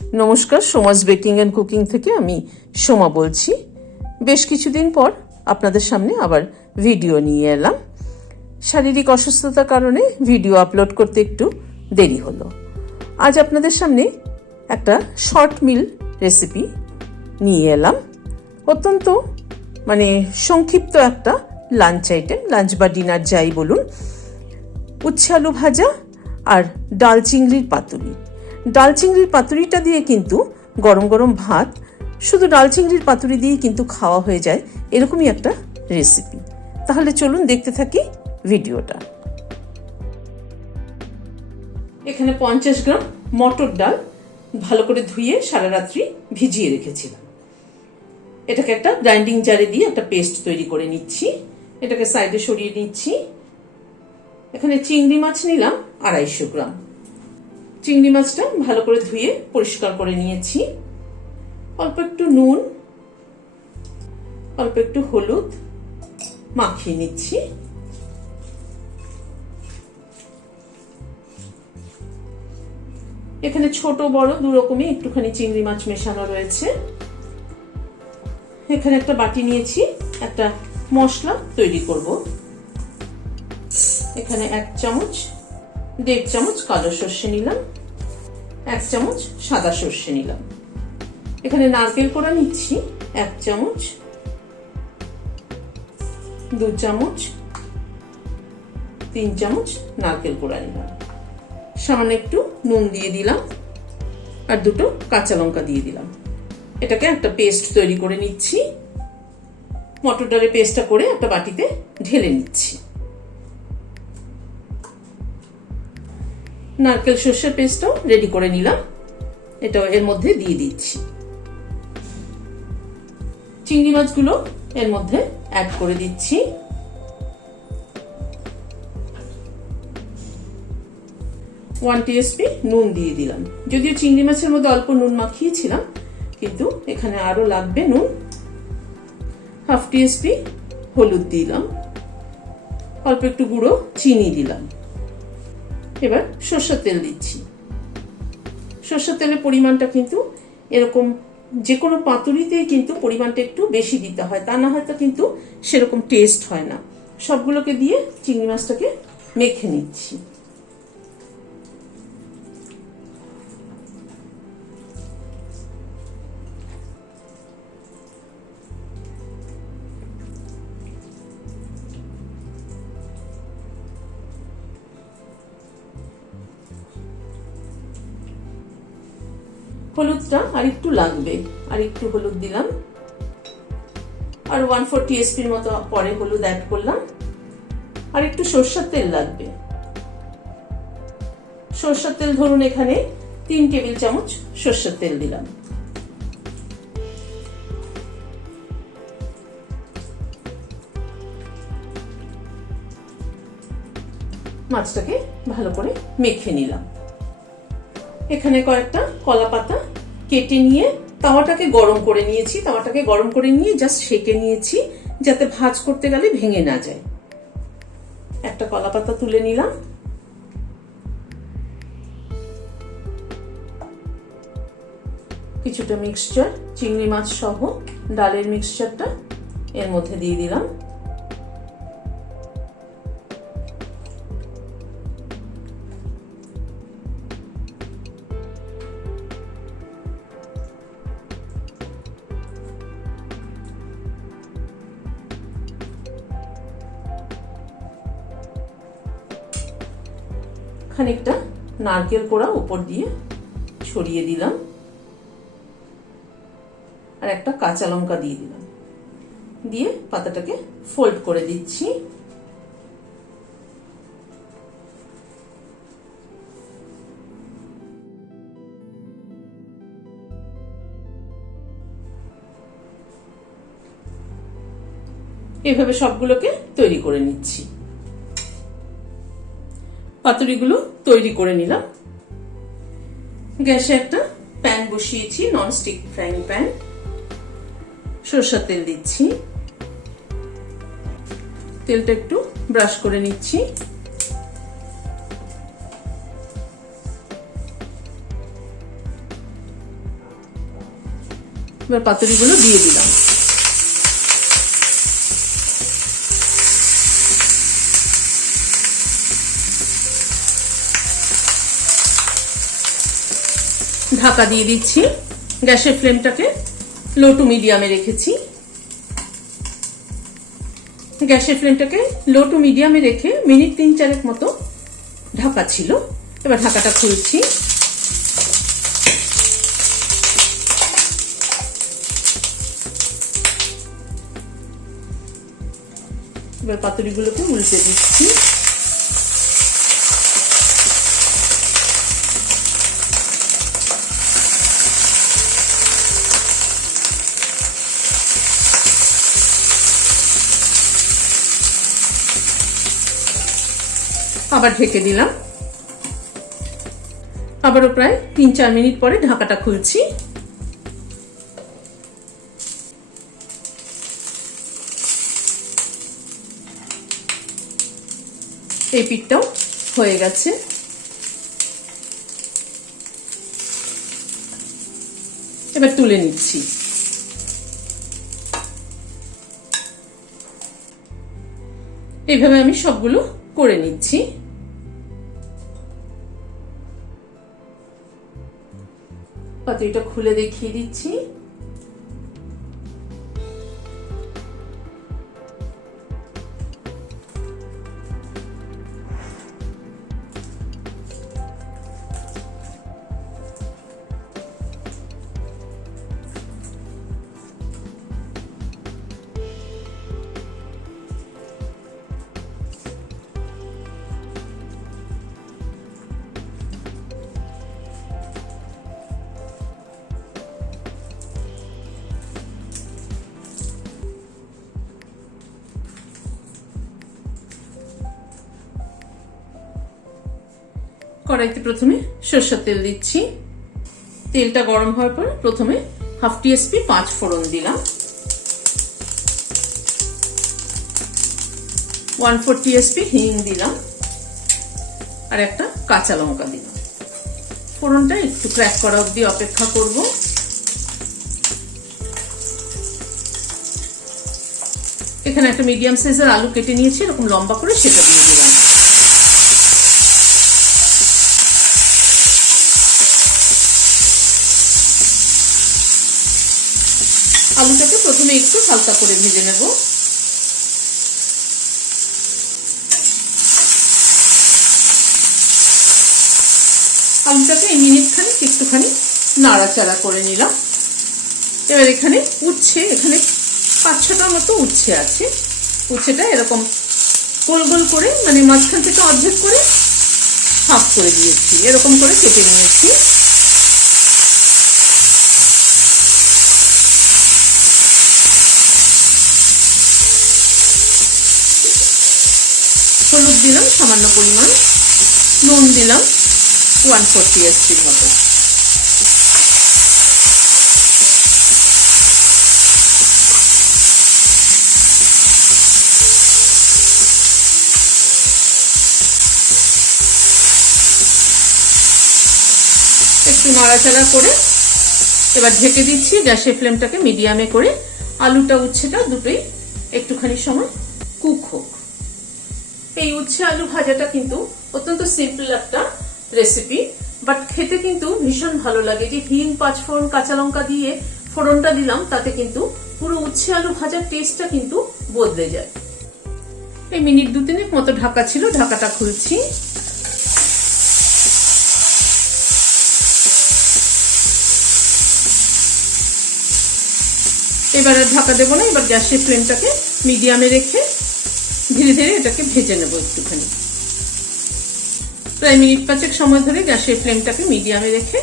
নমস্কার, Soma's baking and cooking থেকে আমি সোমা বলছি। বেশ কিছুদিন পর আপনাদের সামনে আবার ভিডিও নিয়ে এলাম। শারীরিক অসুস্থতার কারণে ভিডিও আপলোড করতে একটু দেরি হলো। আজ আপনাদের সামনে একটা শর্ট মিল রেসিপি নিয়ে এলাম। অত্যন্ত সংক্ষিপ্ত একটা লাঞ্চ আইটেম, লাঞ্চ বা ডিনার যাই বলুন। উচ্ছে আলু ভাজা আর ডাল চিংড়ির পাতুরি। ডাল চিংড়ির পাতুরিটা দিয়ে কিন্তু গরম গরম ভাত, শুধু ডাল চিংড়ির পাতুরি দিয়ে কিন্তু খাওয়া হয়ে যায়, এরকমই একটা রেসিপি। তাহলে চলুন দেখতে থাকি ভিডিওটা। এখানে 50 গ্রাম মটর ডাল ভালো করে ধুয়ে সারা রাত্রি ভিজিয়ে রেখেছিলাম। এটাকে একটা গ্রাইন্ডিং জারে দিয়ে একটা পেস্ট তৈরি করে নিচ্ছি। এটাকে সাইডে সরিয়ে নিচ্ছি। এখানে চিংড়ি মাছ নিলাম 250 গ্রাম। চিংড়ি মাছটা ভালো করে ধুয়ে পরিষ্কার করে নিয়েছি। অল্প একটু নুন, অল্প একটু হলুদ মাখিয়ে নিচ্ছি। এখানে ছোট বড় দু রকমই একটুখানি চিংড়ি মাছ মেশানো রয়েছে। এখানে একটা বাটি নিয়েছি, একটা মশলা তৈরি করব। এখানে 1 চামচ 1.5 চামচ কালো সর্ষে নিলাম, 1 চামচ সাদা সর্ষে নিলাম। এখানে নারকেল কোড়া নিচ্ছি 1 চামচ, 2 চামচ, 3 চামচ নারকেল কোড়া নিলাম। সামান্য একটু নুন দিয়ে দিলাম আর 2টো কাঁচা লঙ্কা দিয়ে দিলাম। এটাকে একটা পেস্ট তৈরি করে নিচ্ছি। মটর ডালের পেস্টটা করে একটা বাটিতে ঢেলে নিচ্ছি। নারকেল সর্ষের পেস্টও রেডি করে নিলাম, এটাও এর মধ্যে দিয়ে দিচ্ছি। চিংড়ি মাছগুলো এর মধ্যে অ্যাড করে দিচ্ছি। ওয়ান টিস্পুন নুন দিয়ে দিলাম। যদিও চিংড়ি মাছের মধ্যে অল্প নুন মাখিয়েছিলাম, কিন্তু এখানে আরো লাগবে নুন। হাফ টিস্পুন হলুদ দিলাম, অল্প একটু গুঁড়ো চিনি দিলাম। এবার সরষের তেল দিচ্ছি। সরষের তেলের পরিমাণটা কিন্তু এরকম যে কোনো পাতুরিতেই কিন্তু পরিমাণটা একটু বেশি দিতে হয়, তা না হয়তো কিন্তু সেরকম টেস্ট হয় না। সবগুলোকে দিয়ে চিংড়ি মাছটাকে মেখে নিচ্ছি। হলুদটা আর একটু লাগবে, আর একটু হলুদ দিলাম। আর 1/4 টিস্পুন মতো পরে হলুদ অ্যাড করলাম। আর একটু সরষের তেল লাগবে। সরষের তেল ধরুন এখানে 3 টেবিল চামচ সরষের তেল দিলাম। মাছটাকে ভালো করে মেখে নিলাম। এখানে কয়েকটা কলা পাতা কেটে নিয়ে তাওয়াটাকে গরম করে নিয়েছি। তাওয়াটাকে গরম করে নিয়ে জাস্ট সেঁকে নিয়েছি, যাতে ভাজ করতে গেলে ভেঙে না যায়। একটা কলা পাতা তুলে নিলাম। কিছুটা মিক্সচার, চিংড়ি মাছ সহ ডালের মিক্সচারটা এর মধ্যে দিয়ে দিলাম। খানিকটা নারকেল কোড়া উপর দিয়ে ছড়িয়ে দিলাম আর একটা কাঁচা লঙ্কা দিয়ে দিলাম। দিয়ে পাতাটাকে ফোল্ড করে দিচ্ছি। এভাবে সবগুলোকে তৈরি করে নিচ্ছি। পাতুরিগুলো তৈরি করে নিলাম। গ্যাসে একটা প্যান বসিয়েছি, ননস্টিক ফ্রাইং প্যান। সরষের তেল দিচ্ছি। তেলটা একটু ব্রাশ করে নিচ্ছি। এবার পাতুরিগুলো দিয়ে দিলাম। ঢাকা দিয়ে দিচ্ছি। গ্যাসের ফ্লেমটাকে লো টু মিডিয়ামে রেখেছি। গ্যাসের ফ্লেমটাকে লো টু মিডিয়ামে রেখে মিনিট 3-4 মতো ঢাকা ছিল। এবার ঢাকাটা খুলছি। এবার পাতুরিগুলোকে উল্টে দিচ্ছি। আবার ঢেকে দিলাম। আবারও প্রায় 3-4 মিনিট পরে ঢাকাটা খুলছি। এই পিঠটাও হয়ে গেছে। এবার তুলে নিচ্ছি। এইভাবে আমি সবগুলো করে নিচ্ছি। পাতুরিটা খুলে দেখিয়ে দিচ্ছি। কড়াইতে প্রথমে সরষের তেল দিচ্ছি। তেলটা গরম হওয়ার পর প্রথমে হাফ টিস্পুন 5 ফোড়ন দিলাম, 1/4 টিস্পুন হিং দিলাম, আর একটা কাঁচা লঙ্কা দিলাম। ফোড়নটা একটু ক্র্যাক করা অবধি অপেক্ষা করব। এখানে একটা মিডিয়াম সাইজের আলু কেটে নিয়েছি, এরকম লম্বা করে, সেটা দিয়ে দিলাম। আলুটাকে প্রথমে একটু হালকা করে ভেজে নেব। আলুটাকে এই মিনিট খানিক একটুখানি নাড়াচাড়া করে নিলাম। এবার এখানে উচ্ছে, এখানে 5-6টা মতো উচ্ছে আছে। উচ্ছেটা এরকম গোল গোল করে, মানে মাঝখান থেকে অর্ধেক করে হাফ করে দিয়েছি, এরকম করে কেটে নিয়েছি। হলুদ দিলাম সামান্য পরিমাণ, নুন দিলাম 1/4 টিস্পুন মতো। একটু নাড়াচাড়া করে এবার ঢেকে দিচ্ছি। গ্যাসের ফ্লেমটাকে মিডিয়ামে করে আলুটা উচ্ছেটা দুটোই একটুখানি সময় কুক হোক। এই উচ্ছে আলু ভাজাটা কিন্তু অত্যন্ত সিম্পল একটা রেসিপি, বাট খেতে কিন্তু ভীষণ ভালো লাগে। যে হিং, 5 ফোড়ন, কাঁচা লঙ্কা দিয়ে ফোড়নটা দিলাম, তাতে কিন্তু পুরো উচ্ছে আলু ভাজার টেস্টটা কিন্তু বদলে যায়। এই মিনিট 2-3 মতো ঢাকা ছিল, ঢাকাটা খুলছি। এবার আর ঢাকা দেবো না। এবার গ্যাসের ফ্লেমটাকে মিডিয়ামে রেখে ধীরে ধীরে এটাকে ভেজে নেবো একটুখানি। প্রায় মিনিট 5 সময় ধরে গ্যাসের ফ্লেমটাকে মিডিয়ামে রেখে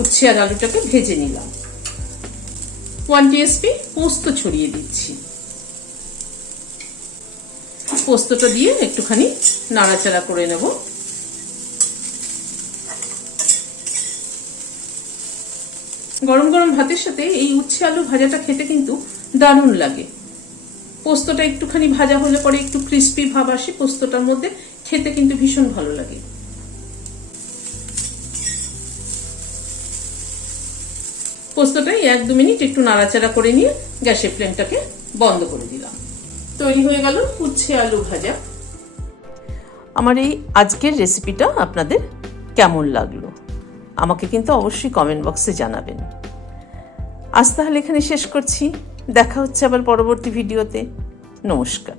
উচ্ছে আর আলুটাকে ভেজে নিলাম। 1 টিস্পুন পোস্ত ছড়িয়ে দিচ্ছি। পোস্তটা দিয়ে একটুখানি নাড়াচাড়া করে নেব। গরম গরম ভাতের সাথে এই উচ্ছে আলু ভাজাটা খেতে কিন্তু দারুণ লাগে। পোস্তটা একটুখানি ভাজা হলে পরে একটু ক্রিস্পি ভাব আসে পোস্তটার মধ্যে, খেতে কিন্তু ভীষণ ভালো লাগে। পোস্তটাই 1-2 মিনিট একটু নাড়াচাড়া করে নিয়ে গ্যাসের ফ্লেমটাকে বন্ধ করে দিলাম। তৈরি হয়ে গেল উচ্ছে আলু ভাজা। আমার এই আজকের রেসিপিটা আপনাদের কেমন লাগলো আমাকে কিন্তু অবশ্যই কমেন্ট বক্সে জানাবেন। আজ তাহলে এখানে শেষ করছি, দেখা হচ্ছে আবার পরবর্তী ভিডিওতে। নমস্কার।